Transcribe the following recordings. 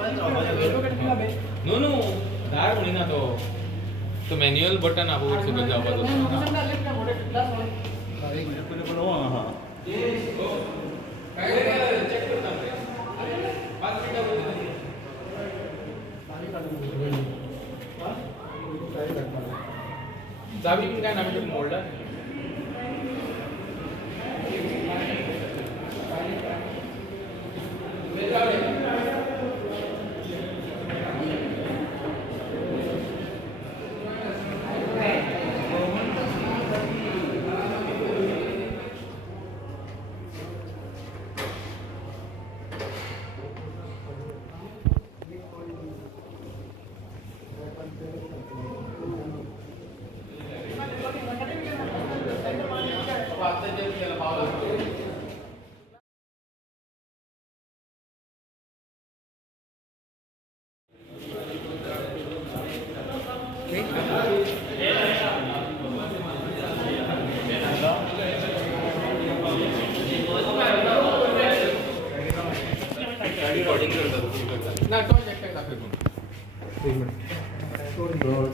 No no दार म्हणी ना तो मॅन्युअल बटन हा वयर सकयल जावपाचो चेक करता मरे 5 मिनिटां चावी पण काय ना मोडला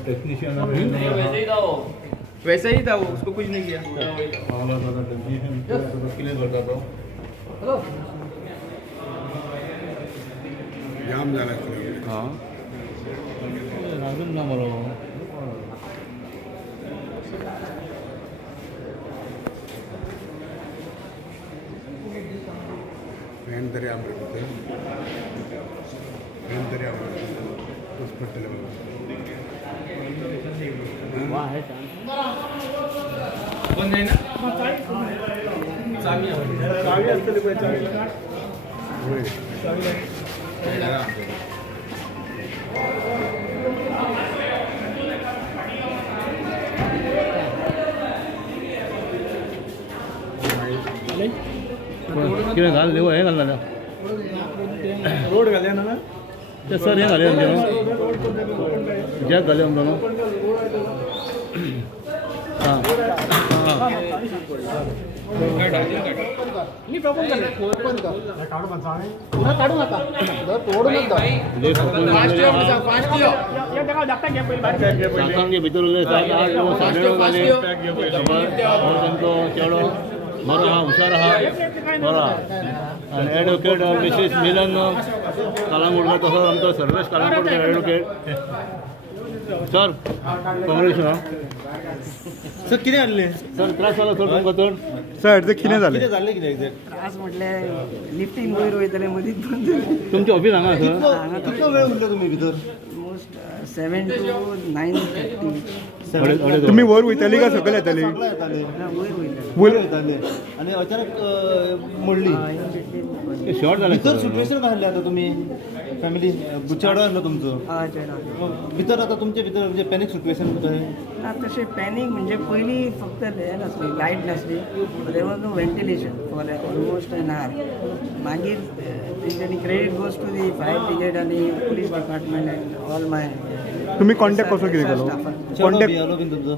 टेक्नीशियन वैसे ही था वो उसको कुछ नहीं किया क्लियर करता तो जाम झाला हाँ लागून ना मला फॅन तरी आवडत फॅन तरी आवडत हॉस्पिटल पण नाही ना चावी असते किती घाल देऊ हे घालला रोड घाले ना ते सर हे घाले जॅक घाले दोन हां मी प्रपोज करतो ओपन कर काढू पण चालेल पुन्हा काढू नका जर तोडूनच जा या जगा जाता घ्या पहिले सांगे भितर उरले 8 वाले और त्यांको तेवढो बरो हा हुशार हा बरो आणि ॲडव्होकेट मिसेस मिलन कालांगूडकर तसो आमचो Sarvesh Kalangutkar advocate sir Congress sir किती आणले सर त्रास झाला सर तुमकां चड सर ते किती झाले झाले किती एक्झॅक्ट त्रास म्हटल्यार लिफ्टींग वयर वयतले मदींच बंद तुमचें ऑफिस हांगा सर कितलो वेळ उरलो तुम्ही भितर ऑलमोस्ट 7 to 9:30 तुम्ही वर वयतली का सकयल येतली वयर वयतले वर येताले आणि अचानक मोडली शॉर्ट झाला भितर सिच्युएशन काय आता तुम्ही फॅमिली गुच्चाडो आसलो तुमचो भितर आता तुमचे भितर म्हणजे पॅनिक सिच्युएशन कशें ना तशें पॅनीक म्हणजे पयलीं फक्त हे नासली लायट नासली there was no ventilation for almost an hour मागीर तेंच्यांनी credit goes to the fire brigade आनी police department and all my तुम्ही कॉन्टॅक्ट कसो कितें केलो कॉन्टॅक्ट भियालो बीन तुमचो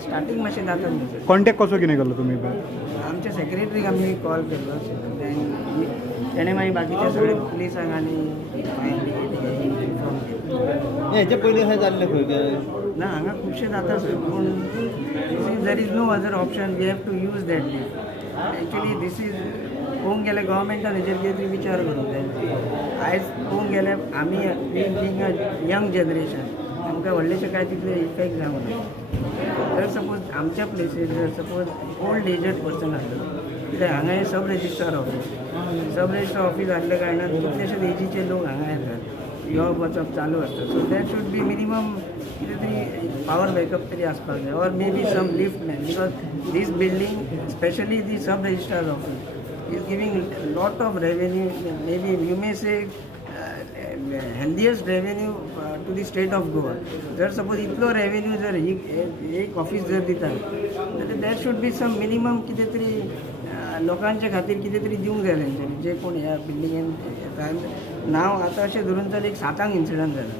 स्टार्टींग मातशें जाता न्हू कॉन्टॅक्ट कसो कितें केलो तुम्ही आमच्या सेक्रेटरीक आमी कॉल केल्लो तेणें मागीर बाकीचे सगळे पुलिसांक आनी फायर ब्रिगेड इन्फॉर्म केलो हेचे पयलीं अशें जाल्लें खंय काय ना हांगा खुबशे जाता सर पूण there is no other option we have to use that lift actually this is पळोवंक गेल्यार गव्हर्मेंटान हेचेर कितें तरी विचार करूंक जाय आयज पळोवंक गेल्यार आमी बींग अ यंग जनरेशन आमकां व्हडलेशे कांय तितले इफेक्ट जावंक ना जर सपोज आमच्या प्लेसीर जर सपोज ओल्ड एजड पर्सन आसलो कित्याक हांगा हे सब रेजिस्ट्रार ऑफीस आसल्या कारणान कितलेशेच एजीचे लोक हांगा येतात यो वचप चालू आसता so that should be minimum कितें तरी पावर बॅकअप तरी आसपाक जाय or may be some lift man because this building specially the sub registrar office is giving lot of revenue, maybe you may say healthiest revenue to the state of Goa. जर suppose इतलो revenue जर एक office जर दिता जाल्यार there should be some minimum कितें तरी लोकांच्या खातीर कितें तरी दिवंक जाय तेंच्यांनी जे कोण ह्या बिल्डिंगेन येता नाव आतां अशें धरून चल एक 7 इन्सिडंट जाला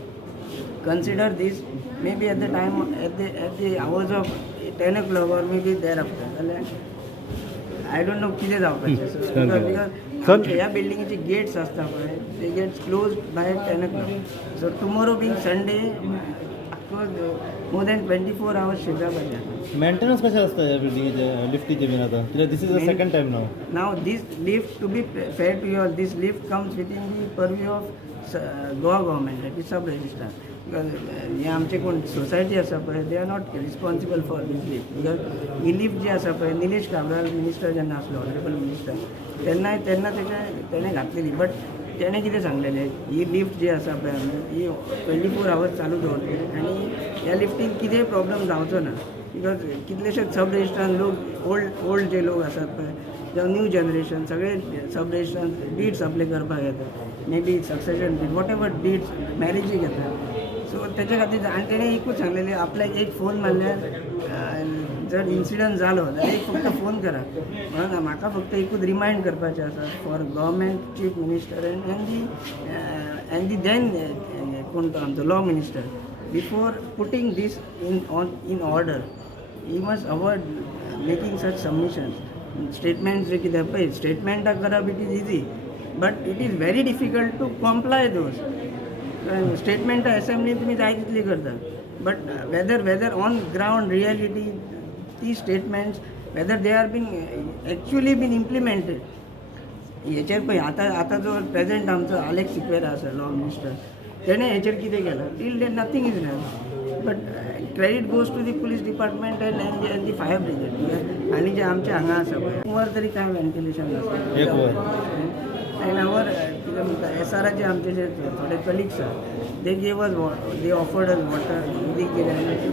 consider this may be at the time at the hours of 10 o'clock or maybe thereafter जाल्यार आय डोंट नो कितें जावपाचें बिकॉज आमच्या ह्या बिल्डिंगचे गेट्स असता पळय ते gates close by 10 o'clock. So tomorrow being Sunday more than 24 hours शिकता पाहिजे. मेंटेनन्स कशें आसता ह्या बिल्डिंगेचे लिफ्टीचे बीन आतां कित्याक this is the second time नाव. Now this lift, to be fair to you all, this lift comes within the purview of Goa government, that is sub-registrar. Because हे आमचे कोण सोसायटी आसा पळय they are not responsible for this lift. Because ही lift जी आसा पळय Nilesh Cabral minister जेन्ना आसलो ऑनरेबल मिनिस्टर तेन्ना तेणें घातलेली. बट तेणें कितें सांगलेलें ही लिफ्ट जी आसा पळय ही 24 hours चालू दवरतली आनी ह्या लिफ्टीन कितेंय प्रॉब्लम जावचो ना. बिकॉज कितलेशेच सब रजिस्ट्रान लोक ओल्ड जे लोक आसात पळय जावं न्यू जनरेशन सगळे सब रजिस्ट्रान डीड्स अप्लाय करपाक येतात. May be succession deed whatever deeds मॅरेजीक येतात. सो तेच्या खातीर आनी तेणें एकूच सांगलेलें आपल्याक एक फोन मारल्यार जर इन्सिडंट जालो जाल्यार एक फक्त फोन करा म्हणून म्हाका फक्त एकूच रिमायंड करपाचें आसा for government chief minister and the then कोण तो आमचो law minister before putting this in order he must avoid making such submissions. Statements जे कितें पळय स्टेटमेंटां करप it is easy but it is very difficult to comply those. स्टेटमेंटां assembly तुमी जाय तितली करता but whether on ground reality ती statements whether they are been actually been implemented हेचेर पळय आतां जो प्रेजेंट आमचो आलेक्स सिक्वेरा आसा लॉ मिनिस्टर तेणें हेचेर कितें केलां till date nothing is done. But credit goes to the police department and the fire brigade आनी जे आमचे हांगा आसा पळय वर तरी कांय वेंटिलेशन नासता. एक वर एंड आवर कितें म्हणटा एसआराचे आमचे जे थोडे कलिग्स आसा they gave us they offered us water उदीक दिलें